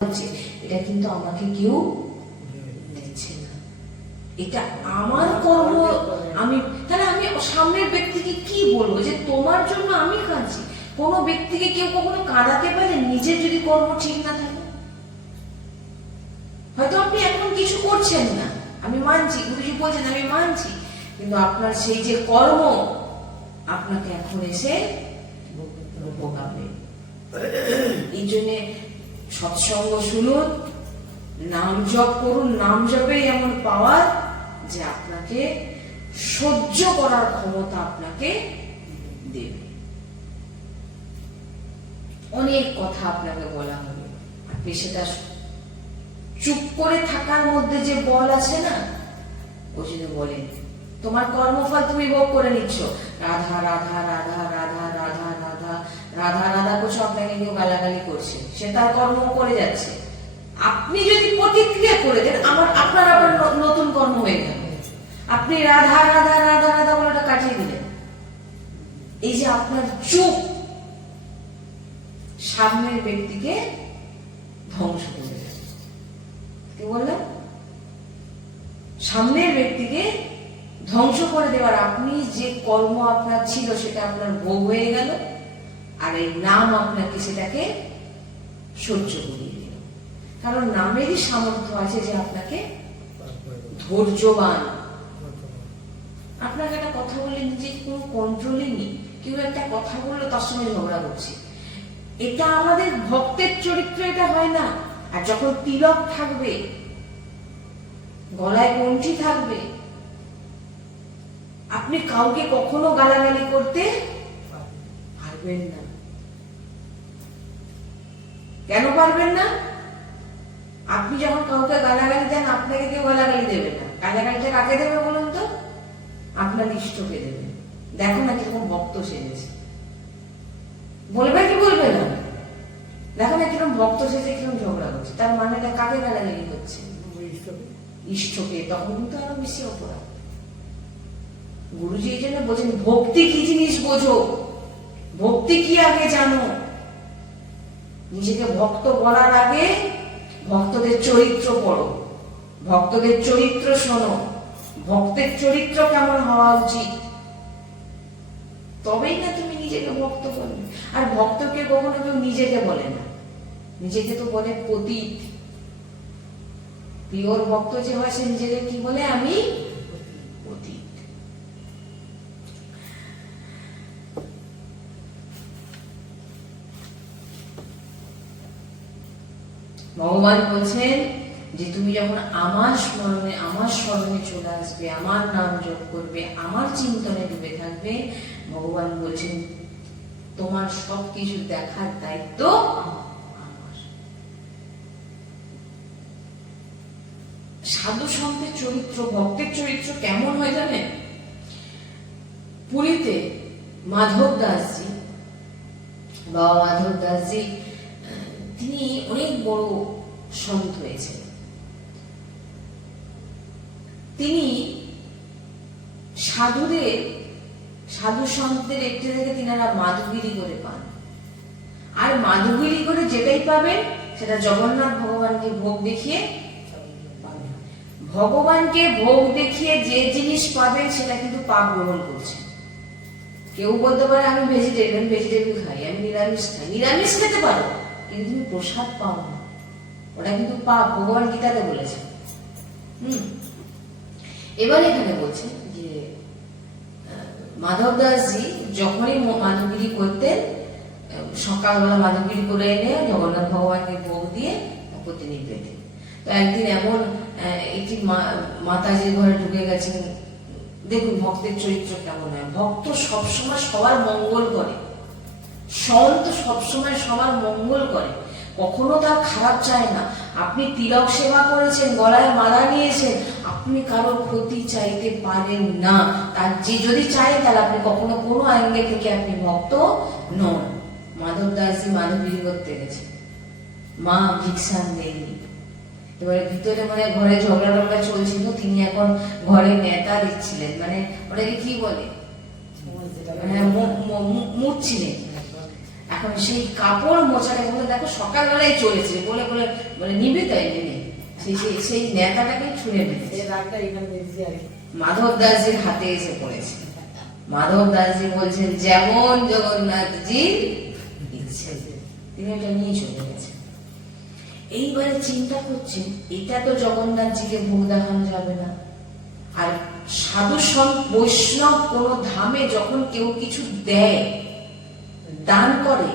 হচ্ছে, এটা কিন্তু আমাকে কেউ দিচ্ছে না, এটা আমার কর্ম। আমি তাহলে আমি সামনের ব্যক্তিকে কি বলবো যে তোমার জন্য আমি কাঁদছি? কোনো ব্যক্তিকে কেউ কখনো কাঁদাতে পারে নিজের যদি কর্ম ঠিক না থাকে? হয়তো আপনি এখন কিছু করছেন না, আমি মানছি, গুরুজি বলছেন আমি মানছি, কিন্তু আপনার সেই যে কর্ম আপনাকে এখন এসে ভোগাবে। এই জন্যে সৎসঙ্গ শুনুন, নাম জপ করুন, নাম জপেই এমন পাওয়ার যে আপনাকে সহ্য করার ক্ষমতা আপনাকে দেবে। অনেক কথা আপনাকে বলা হবে, আপনি সেটা চুপ করে থাকার মধ্যে যে বল আছে না, ও যদি বলেন তোমার কর্মফল তুমি ভোগ করে নিচ্ছ, রাধা রাধা রাধা রাধা রাধা রাধা রাধা রাধা করছো, আপনাকে কেউ গালাগালি করছে, সে তার কর্ম করে যাচ্ছে। আপনি যদি প্রতিক্রিয়া করে দেন, আপনার আবার নতুন কর্ম হয়ে গেল, আপনি রাধা রাধা রাধা রাধা বলে কাটিয়ে দিলেন। এই যে আপনার চুপ সামনের ব্যক্তিকে ধ্বংস করে দেবে। কি বললাম? সামনের ব্যক্তিকে ধ্বংস করে দেওয়ার, আপনি যে কর্ম আপনার ছিল সেটা আপনার ভোগ হয়ে গেল, আর এই নাম আপনাকে সেটাকে সহ্য করিয়ে দিল। কারণ নামেরই সামর্থ্য আছে যে আপনাকে ধৈর্যবান। আপনাকে একটা কথা বলে নিজের কোনো কন্ট্রোলই নেই, কেউ একটা কথা বললো তার সঙ্গে ঝগড়া করছে, এটা আমাদের ভক্তের চরিত্র, এটা হয় না। আর যখন তিলক থাকবে, গলায় কঞ্চি থাকবে, আপনি কাউকে কখনো গালাগালি করতে পারবেন না। কেন পারবেন না? আপনি যখন কাউকে গালাগালি দেন, আপনাকে কেউ গালাগালি দেবে না। গালাগালিটা কাকে দেবে বলুন তো? আপনার ইষ্টকে দেবে। দেখো না কিরকম ভক্ত সেজেছে, বলবে কি বলবে না? দেখো না কিরকম ভক্ত সেজে কিরকম ঝগড়া করছে, তার মানে কাকে গালাগালি করছে? ইষ্টকে। তখন কিন্তু আরো বেশি অপরাধ। গুরুজি এই জন্য বলছেন ভক্তি কি জিনিস বোঝো, ভক্তি কি আগে জানো। নিজেকে ভক্ত বলার আগে ভক্তদের চরিত্র পড়ো, ভক্তদের চরিত্র শোনো, ভক্তের চরিত্র কেমন হওয়া উচিত, তবেই না তুমি নিজেকে ভক্ত বলবে। আর ভক্তকে কখনো কেউ নিজেকে বলে না, নিজেকে তো বলে পতিত। পিওর ভক্ত যে হয় সে নিজেকে কি বলে? আমি পতিত। ভগবান বলছেন যে তুমি যখন আমার স্মরণে চলে আসবে, আমার নাম জপ করবে, আমার চিন্তনে ডুবে থাকবে, ভগবান বলছেন তোমার সবকিছু দেখার দায়িত্ব আমার। সাধু সন্তের চরিত্র, ভক্তের চরিত্র কেমন হয় জানেন? পুরীতে মাধব দাসজি, বাবা মাধব দাসজি, তিনি অনেক বড় সন্ত হয়েছেন। তিনি সাধু সন্তদের একটি থেকে তিনারা মাধুগিরি করে পান, আর মাধুগিরি করে যেটাই পাবেন সেটা জগন্নাথ ভগবানকে ভোগ দেখিয়ে পাবেন। ভগবানকে ভোগ দেখিয়ে যে জিনিস পাবেন সেটা কিন্তু পাপ গ্রহণ করছেন। কেউ বলতে পারে আমি ভেজিটেরিয়ান খাই, আমি নিরামিষ খাই, নিরামিষ খেতে পারো, কিন্তু তুমি প্রসাদ পাও না, ওটা কিন্তু পাপ, ভগবান গীতাতে বলেছেন। এবার এখানে বলছেন যে মাধব দাসজি যখনই মাধবগিরি করতেন, সকালবেলা মাধবগিরি করে এনে জগন্নাথ ভগবানকে ভোগ দিয়ে প্রতিদিন পেতেন। তো একদিন এমন একটি মাতাজির ঘরে ঢুকে গেছেন। দেখুন ভক্তের চরিত্র কেমন হয়। ভক্ত সবসময় সবার মঙ্গল করে, সন্ত সবসময় সবার মঙ্গল করে, কখনো তার খারাপ চায় না। আপনি তিলক সেবা করেছেন, গলায় মালা নিয়েছেন, আপনি কারোর ক্ষতি চাইতে পারেন না। তার যে যদি চায় তাহলে আপনি কখনো কোনো অ্যাঙ্গেল থেকে আপনি ভক্ত নন। মাধব দাসজি মাধবগিরি করতে গেছে, মা ভিক্ষান দেয়নি। এবারে ভিতরে মানে ঘরে ঝগড়া টগড়া চলছিল, তিনি এখন ঘরে নেতা দিচ্ছিলেন, মানে ওটাকে কি বলে, মুড়ছিলেন। এখন সেই কাপড় মোছাটা বলে দেখো সকালবেলায় চলেছে বলে বলে মানে নিবে তাই নেবে সেই সেই সেই নেতাটাকে ছুঁড়ে মেরেছে। মাধব দাসজির হাতে এসে পড়েছে। মাধব দাসজি বলছেন যেমন জগন্নাথজির ইচ্ছে, তিনি ওটা নিয়ে চলে গেছেন। এইবারে চিন্তা করছেন এটা তো জগন্নাথজিকে ভোগ দেখানো যাবে না, আর সাধু সন্ত বৈষ্ণব কোন ধামে যখন কেউ কিছু দেয় দান করে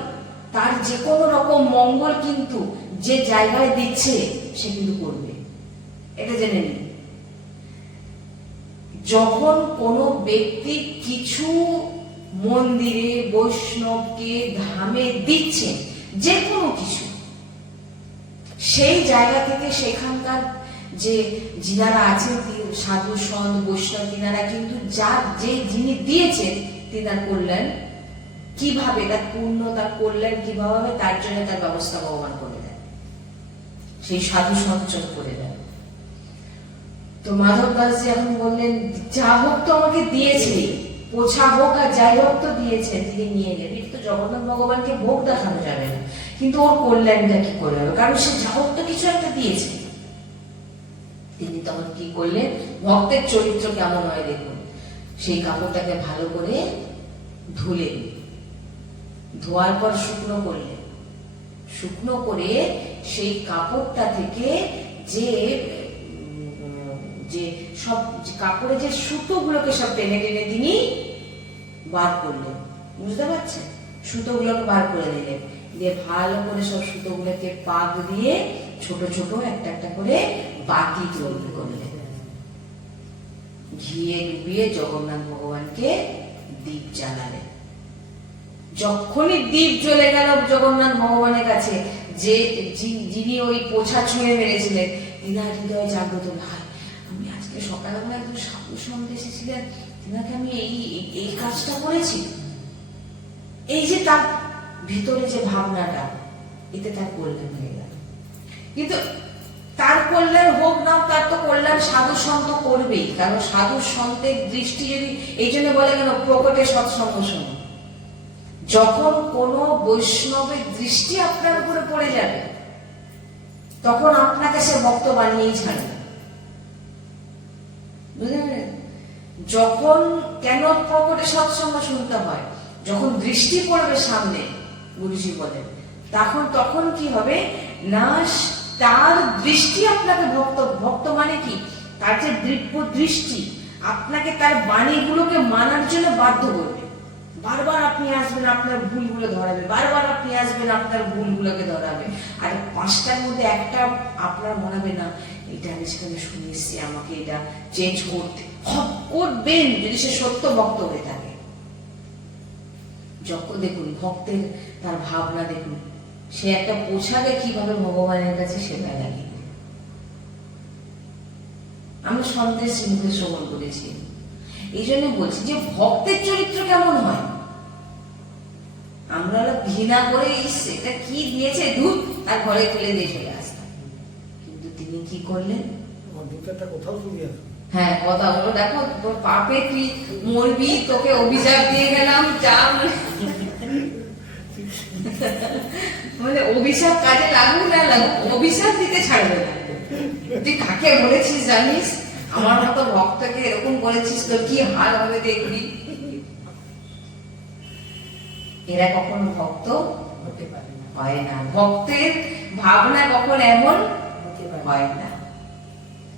তার যে কোনো রকম মঙ্গল কিন্তু যে জায়গায় দিচ্ছে সে কিন্তু করবে, এটা জেনে নিন। যখন কোনো ব্যক্তি কিছু মন্দিরে বৈষ্ণবকে ধামে দিচ্ছে যে কোনো কিছু, সেই জায়গা থেকে সেখানকার যে যিনারা আছেন সাধু সন্ত বৈষ্ণব তিনারা কিন্তু যার যে যিনি দিয়েছেন তিনার কল্যাণ কিভাবে, তার পূর্ণ তার কল্যাণ কিভাবে হবে তার জন্য তার ব্যবস্থা ভগবান করে দেন, সেই সাধু সঞ্চয় করে দেন। তো মাধব দাসজি এখন বললেন যা হোক তো আমাকে দিয়েছে, পোছা হোক আর যাই হোক তো দিয়েছে, তিনি নিয়ে নেবে। তো জগন্নাথ ভগবানকে ভোগ দেখানো যাবে না, কিন্তু ওর কল্যাণটা কি করে হবে, কারণ সে যা হোক তো কিছু একটা দিয়েছে। তিনি তখন কি করলেন, ভক্তের চরিত্র কেমন হয় দেখুন, সেই কাপড়টাকে ভালো করে ধুলেন, ধোয়ার পর শুকনো করলেন, শুকনো করে সেই কাপড়টা থেকে যে যে সব কাপড়ে যে সুতোগুলোকে সব টেনে টেনে তিনি বার করলেন, বুঝতে পারছেন, সুতোগুলোকে বার করে দিলেন, দিয়ে ভালো করে সব সুতোগুলোকে পাক দিয়ে ছোট ছোট একটা একটা করে বাটি তৈরি করলেন, ঘিয়ে ডুবিয়ে জগন্নাথ ভগবানকে দীপ জ্বালালেন। যখনই দীপ জ্বলে গেল জগন্নাথ ভগবানের কাছে, যে যিনি ওই পোছা ছুঁয়ে মেরেছিলেন তিনার হৃদয়ে জাগ্রত, ভাই আমি আজকে সকালবেলা একজন সাধু সন্ত এসেছিলেন, তিনাকে আমি এই কাজটা করেছি। এই যে তার ভিতরে যে ভাবনাটা, এতে তার কল্যাণ হয়ে গেল। কিন্তু তার কল্যাণ হোক না, তার তো কল্যাণ সাধু সন্ত করবেই, কারণ সাধু সন্তের দৃষ্টি যদি, এই জন্য বলে কেন প্রকটে সৎসঙ্গ শোনো, যখন কোন বৈষ্ণবের দৃষ্টি আপনার উপরে পড়ে যাবে তখন আপনাকে সে ভক্ত বানিয়েই ছাড়বে, বুঝলেন। যখন কেন প্রকটে সৎসঙ্গ শুনতে হয়, যখন দৃষ্টি পড়বে সামনে, গুরুজি বলেন, তখন কি হবে না, তার দৃষ্টি আপনাকে ভক্ত মানে কি, তার যে দিব্য দৃষ্টি আপনাকে তার বাণীগুলোকে মানার জন্য বাধ্য করবে। বারবার আপনি আসবেন, আপনার ভুলগুলো ধরাবে, বারবার আপনি আসবেন, আপনার ভুলগুলোকে ধরাবে, আর পাঁচটার মধ্যে একটা আপনার মনে হবে না এটা আমি সেখানে শুনে এসছি, আমাকে এটা চেঞ্জ করতে করবেন, যদি সে সত্য ভক্ত হয়ে থাকে। যখন দেখুন ভক্তের তার ভাবনা দেখুন, সে একটা পোশাকে কিভাবে ভগবানের কাছে সেবা লাগে, আমরা সন্দেশ মুখে শ্রবণ করেছি। এই জন্য বলছি যে ভক্তের চরিত্র কেমন হয়, আমরা ঘৃণা করে এটা কি দিয়েছে দুধ তার ঘরে ফেলে দিয়ে চলে আসতাম, কিন্তু তিনি কি করলেন, হ্যাঁ কথা হলো, দেখো তোর পাপে তুই মরবি, তোকে অভিশাপ দিয়ে গেলাম, যা মানে অভিশাপ কাজে লাগুক না লাগুক, অভিশাপ দিতে ছাড়বে না। তুই কাকে বলেছিস জানিস, আমার মতো ভক্তকে এরকম বলেছিস, তোর কি হাল হবে দেখবি। এরা কখনো ভক্ত হয় না, ভক্তের ভাবনা কখন এমন হয় না।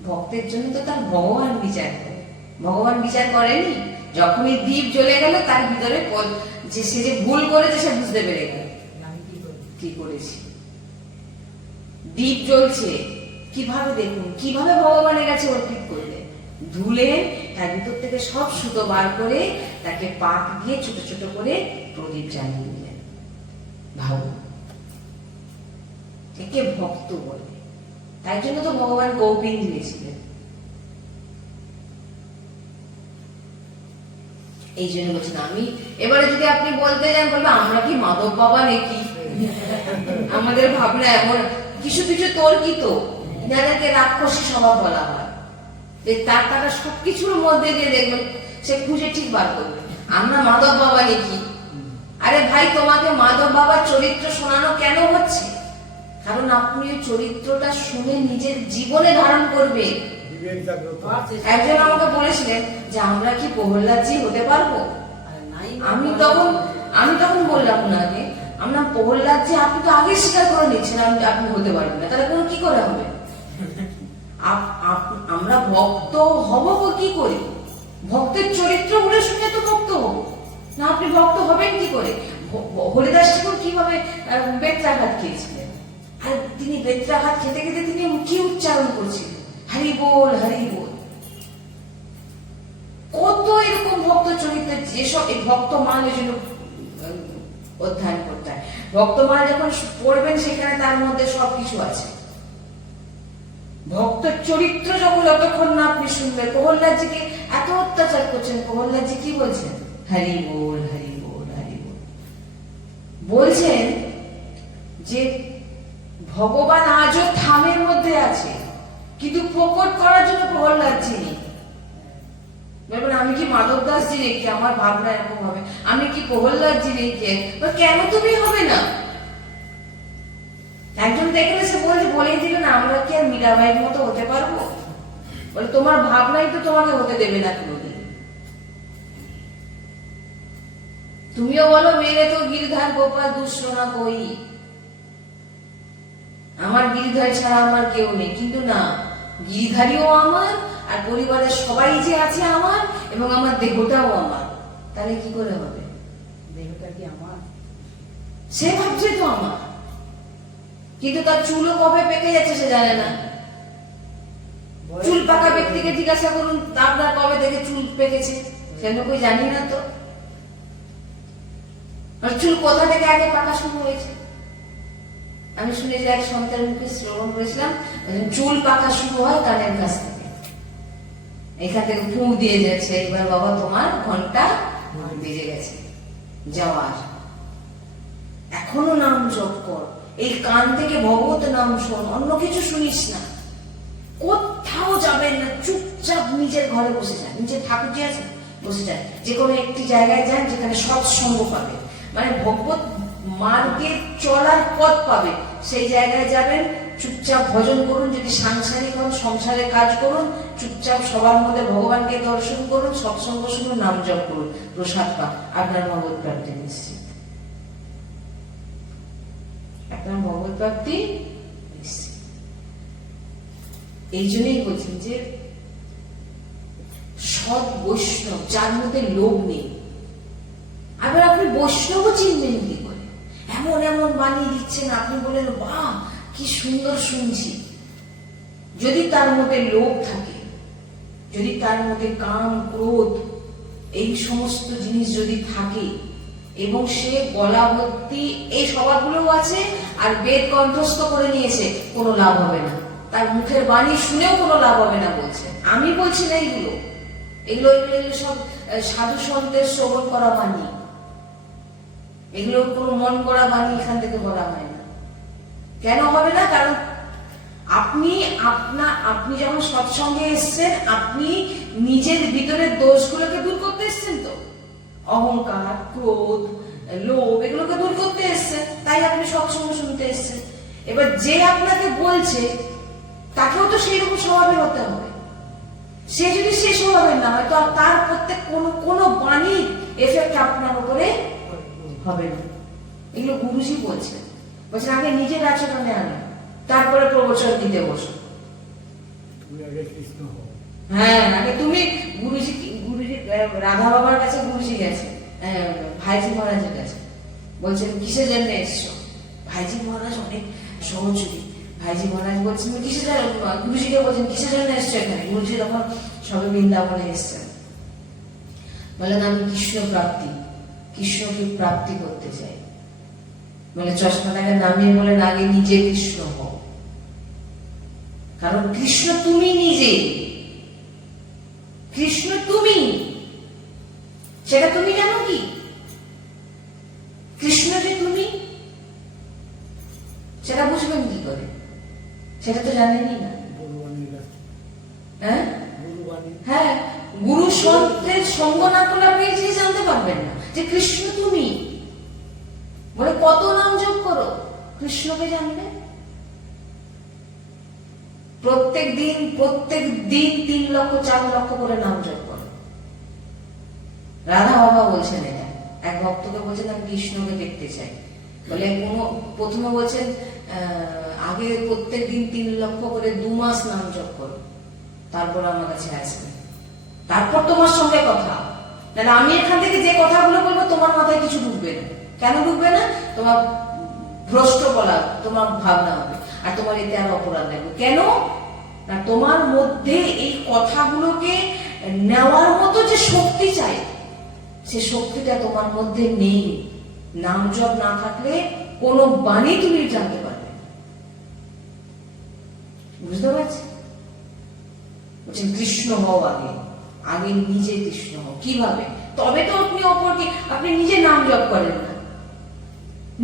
ভক্তের জন্য তো তার ভগবান বিচার করে, ভগবান বিচার করেনি, যখনই দীপ জ্বলে গেল তার ভিতরে যে সে যে ভুল করেছে সে বুঝতে পেরে গেল কি করেছি। দীপ জ্বলছে কিভাবে দেখুন, কিভাবে ভগবানের কাছে অর্পিত করলে, ধুলে তার ভিতর থেকে সব সুতো বার করে তাকে পাক দিয়ে ছোট ছোট করে প্রদীপ জ্বালিয়ে দিলেন। ভাবুন, একে ভক্ত বলে। তাই জন্য তো ভগবান গোবিন্দ দিয়েছিলেন। এই জন্য বলছেন, আমি এবারে যদি আপনি বলতে যান বলবে আমরা কি মাধব বাবা নাকি, আমাদের ভাবনা এমন কিছু কিছু তর্কিত, যাদেরকে রাক্ষসী স্বভাব বলা হয়, যে তারা সবকিছুর মধ্যে দিয়ে দেখবেন সে খুঁজে ঠিক বার করবে আমরা মাধব বাবা নাকি, আরে ভাই, তোমাকে মাধব বাবার চরিত্র শোনানো কেন হচ্ছে? কারণ আপনি ওই চরিত্রটা শুনে নিজের জীবনে ধারণ করবে। একজন আমাকে বলেছিলেন যে আমরা কি প্রহ্লাদজি হতে পারবো? আমি তখন বললাম ওনাকে, আমরা প্রহ্লাদজি, আপনি তো আগে স্বীকার করে নিচ্ছেন আপনি হতে পারবেন না, তাহলে কোনো কি করে হবে? আমরা ভক্ত হব কি করে? ভক্তের চরিত্রগুলো শুনে তো ভক্ত হব না। আপনি ভক্ত হবেন কি করে? হরিদাস ঠাকুর কিভাবে বেত্রাঘাত খেয়েছিলেন, আর তিনি বেত্রাঘাত খেতে খেতে তিনি কি উচ্চারণ করছিলেন, হরি বল হরি বল। কত এরকম ভক্ত চরিত্র, যেসব এই ভক্তমালের জন্য অধ্যয়ন করতে হয়। ভক্তমাল যখন পড়বেন সেখানে তার মধ্যে সবকিছু আছে। ভক্ত চরিত্র যতক্ষণ না আপনি শুনবেন, প্রহ্লাদজিকে এত অত্যাচার করছেন, প্রহ্লাদজি কি বলছেন? হরি বল হরি বল হরি বল বলছেন যে ভগবান আজও থামের মধ্যে আছে, কিন্তু প্রকট করার জন্য প্রহ্লাদজি নেই। আমি কি মাধব দাসজি রেখে, আমার ভাবনা এরকম হবে, আমি কি প্রহ্লাদজি রেখে, কেন তুমি হবে না? একজন দেখলে সে বলে দিল না, আমরা কি আর মীরাবাইয়ের মতো হতে পারবো? বলে তোমার ভাবনাই তো তোমাকে হতে দেবে না কোনোদিন। তুমিও বলো মেরে তো গিরধার গোপাল দুঃশোনা কই, আমার গিরিধারী ছাড়া আমার কেউ নেই। কিন্তু না, গিরিধারীও আমার, আর পরিবারের সবাই যে আছে আমার, এবং আমার দেহটাও আমার। তাহলে কি করে হবে? দেহটা কি আমার? সে ভাবছে তো আমার, কিন্তু তার চুলও কবে পেকে যাচ্ছে সে জানে না। চুল পাকা ব্যক্তিকে জিজ্ঞাসা করুন আপনার কবে থেকে চুল পেকেছে, সেটা কই জানি না তো। আর চুল কোথা থেকে আগে পাকা শুরু হয়েছে? আমি শুনেছি এক সন্তানের মুখে শ্রবণ করেছিলাম, চুল পাকা শুরু হয় কানের কাছ থেকে, এখান থেকে ফুঁ দিয়ে যাচ্ছে, এবার বাবা তোমার ঘন্টা বেজে গেছে যাওয়ার, এখনো নাম জপ কর, এই কান থেকে ভগবত নাম শোন, অন্য কিছু শুনিস না, কোথাও যাবেন না, চুপচাপ নিজের ঘরে বসে যান, নিজের ঠাকুর যে আছে বসে যান, যে কোনো একটি জায়গায় যান যেখানে সৎসঙ্গ পাবে, মানে ভগবত মার্গে চলার পথ পাবে, সেই জায়গায় যাবেন, চুপচাপ ভজন করুন, যদি সাংসারিক হন সংসারে কাজ করুন, চুপচাপ সবার মধ্যে ভগবানকে দর্শন করুন, সৎসঙ্গ শুনুন, নাম জপ করুন, প্রসাদ পান, আপনার ভগবত প্রাপ্তি নিশ্চিত। আপনার ভগবত প্রাপ্তি নিশ্চিত। এই জন্যই বলছেন যে সৎ বৈষ্ণব যার মধ্যে লোভ নেই। আবার আপনি বৈষ্ণব চিনবেন কি করে? এমন এমন বানিয়ে দিচ্ছেন, আপনি বলেন বাহ কি সুন্দর শুনছি। যদি তার মধ্যে লোভ থাকে, যদি তার মধ্যে কাম ক্রোধ এই সমস্ত জিনিস যদি থাকে, এবং সে গলা ভর্তি এই স্বভাবগুলো আছে, আর বেদ কণ্ঠস্থ করে নিয়েছে, কোনো লাভ হবে না, তার মুখের বাণী শুনেও কোনো লাভ হবে না বলছে। আমি বলছি না এগুলো এগুলো এগুলো সব সাধু সন্তের শ্রবণ করা বাণী, এগুলো কোনো মন করা বাণী এখান থেকে বলা হয় না। কেন হবে না? কারণ আপনি যখন সৎসঙ্গে এসছেন, আপনি নিজের ভিতরের দোষগুলোকে দূর করতে এসছেন, তো অহংকার ক্রোধ লোভ এগুলোকে দূর করতে এসছেন, তাই আপনি সৎসঙ্গ শুনতে এসছেন। এবার যে আপনাকে বলছে তাকেও তো সেই রকম স্বভাবের হতে হবে। সে যদি সে স্বভাবের না হয়, তো তার প্রত্যেক কোনো বাণীর এফেক্ট আপনার উপরে হবে না। এগুলো গুরুজি বলছেন আগে নিজের আচরণে আনো, তারপরে প্রবচন দিতে বসো। হ্যাঁ, আগে তুমি গুরুজি রাধা বাবার কাছে গুরুজি গেছে, ভাইজি মহারাজের কাছে, বলছেন কিসের জন্য এসছো? ভাইজি মহারাজ অনেক সহযোগী। ভাইজি মহারাজ বলছেন কিসের জন্য, গুরুজিকে বলছেন কিসের জন্য এসছো এখানে? গুরুজি তখন সবে বৃন্দাবনে এসছেন, বলেন আমি কৃষ্ণকে প্রাপ্তি করতে চাই। বলে চশমাটাকে নামিয়ে বলেন আগে নিজে কৃষ্ণ হও, কারণ কৃষ্ণ তুমি নিজে, কৃষ্ণ তুমি, সেটা তুমি জানো কি? কৃষ্ণ যে তুমি, সেটা বুঝবেন কি করে? সেটা তো জানেনই না। হ্যাঁ, গুরু সন্তের সঙ্গ না করলে আপনি এই জিনিস জানতে পারবেন না যে কৃষ্ণ তুমি। বলে কত নাম জপ করো, কৃষ্ণকে জানবে। প্রত্যেক দিন 3 লক্ষ 4 লক্ষ করে নাম জপ করো। রাধা বাবা বলছেন এটা, এক ভক্তকে বলছেন আমি কৃষ্ণকে দেখতে চাই। বলে প্রথমে বলছেন আগে প্রত্যেক দিন 3 লক্ষ করে 2 মাস নাম জপ করো, তারপর আমার কাছে আসবে, তারপর তোমার সঙ্গে কথা। তাহলে আমি এখান থেকে যে কথাগুলো বলবো তোমার মাথায় কিছু ঢুকবে না। কেন ঢুকবে না? তোমার ভ্রষ্ট বলা তোমার ভাবনা হবে, আর তোমার এতে আর অপরাধ লাগবে। কেন না, তোমার মধ্যে এই কথাগুলোকে নেওয়ার মতো যে শক্তি চাই, সে শক্তিটা তোমার মধ্যে নেই। নাম জপ না থাকলে কোনো বাণী তুমি জানতে পারবে। বুঝতে পারছি? বলছেন কৃষ্ণ হও, আগে নিজে কৃষ্ণ হও। কিভাবে? তবে তো আপনি অপরকে, আপনি নিজে নাম জপ করেন না,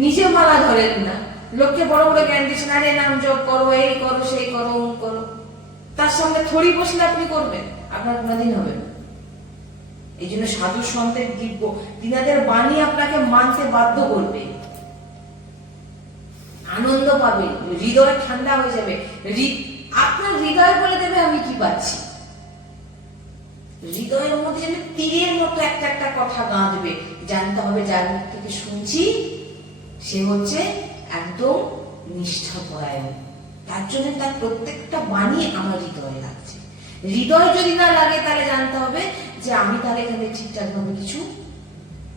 নিজে মালা ধরেন না, লোককে বড় বড় জ্ঞান দিচ্ছেন, আরে নাম জপ করো, এই করো, সেই করো, ওম করো। তার সঙ্গে থরি বসলে আপনি করবেন, আপনার কোনোদিন হবে না। এই জন্য সাধু সন্তের দিব্য তিনাদের বাণী আপনাকে মানতে বাধ্য করবে, আনন্দ পাবে, হৃদয় ঠান্ডা হয়ে যাবে। আপনার হৃদয় বলে দেবে আমি কি পাচ্ছি। হৃদয়ের মধ্যে যেন তীরের মতো একটা একটা কথা গাঁথবে। জানতে হবে যার মুখ থেকে শুনছি সে হচ্ছে একদম নিষ্ঠাপরায়ণ, তার জন্য তার প্রত্যেকটা বাণী আমার হৃদয়ে লাগছে। হৃদয় যদি না লাগে তাহলে জানতে হবে যে আমি তার এখানে ঠিকঠাক ভাবে কিছু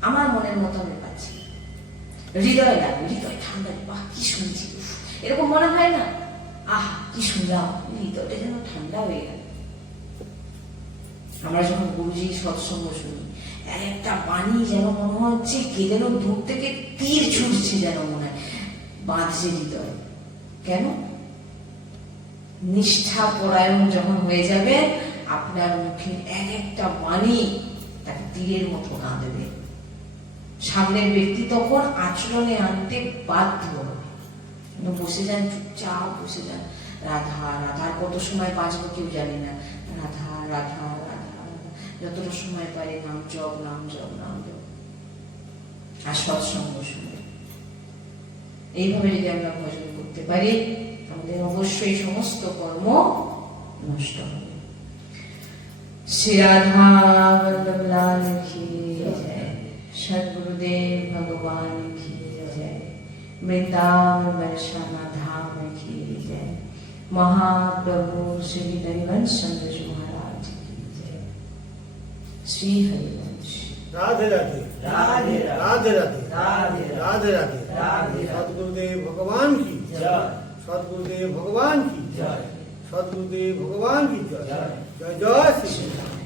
আমার মনের মতো আমি পাচ্ছি। হৃদয় লাগবে, হৃদয় ঠান্ডা, বাহ কি শুনছি, এরকম মনে হয় না? আহ কি শুনলাম, হৃদয়টা যেন ঠান্ডা হয়ে গেল। আমরা যখন গুরুজির সৎসঙ্গ শুনি, একটা বাণী যেন মনে হচ্ছে কে যেন দূর থেকে তীর ছুটছে, যেন মনে হয় বাঁধছে হৃদয়। কেন? নিষ্ঠা পরায়ণ যখন হয়ে যাবে, আপনার মুখে এক একটা বাণী তাকে তীরের মতো কাঁদবে। সামনের ব্যক্তি তখন আচরণে আনতে বাধ্য হবে। বসে যান, চুপচাপ বসে যান। রাধা রাধার কত সময় বাঁচবো কেউ জানি না, রাধা রাধা রাধা, যতটা সময় পারে নাম জপ, নাম জপ, নাম জপ, আর সৎসঙ্গ শুনে। এইভাবে যদি আমরা ভজন করতে পারি, আমাদের অবশ্যই সমস্ত কর্ম নষ্ট হবে। শ্রী রাধা বল্লভ লাল কি জয়, সদ্গুরুদেব ভগবান কি জয়, वृंदावन बरसाना धाम की जय, महाप्रभु श्री हरिवंश चंद्र जी महाराज की जय। श्री हरिवंश। राधे राधे राधे राधे राधे राधे राधे राधे राधे सद्गुरुदेव भगवान की जय, सद्गुरुदेव भगवान की जय, सद्गुरुदेव भगवान की जय। जय। जय जय श्री कृष्ण।